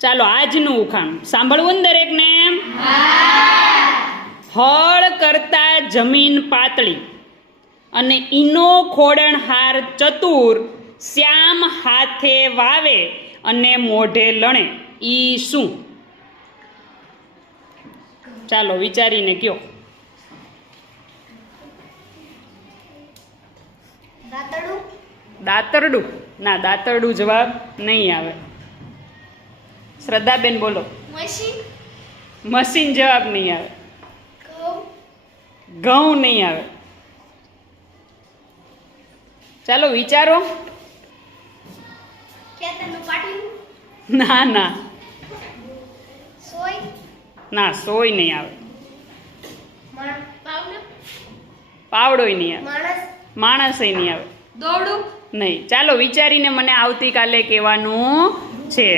ચાલો આજનું ઉખાણું સાંભળવું ને દરેકને. હળ કરતા જમીન પાતળી અને ઈનો ખોડણહાર ચતુર, શ્યામ હાથે વાવે અને મોઢે લણે, ઈ શું? ચાલો વિચારીને કયો. દાતરડું? ના, દાતરડું જવાબ નહીં આવે. શ્રદ્ધાબેન બોલો. મશીન જવાબ નહીં આવે. ઘઉં નહીં આવે. ચાલો વિચારો. ના ના ના, સોય નહીં આવે. પાવડોય નહીં આવે. માણસય નહીં આવે. દોડું નહીં. ચાલો વિચારીને મને આવતીકાલે કહેવાનું છે.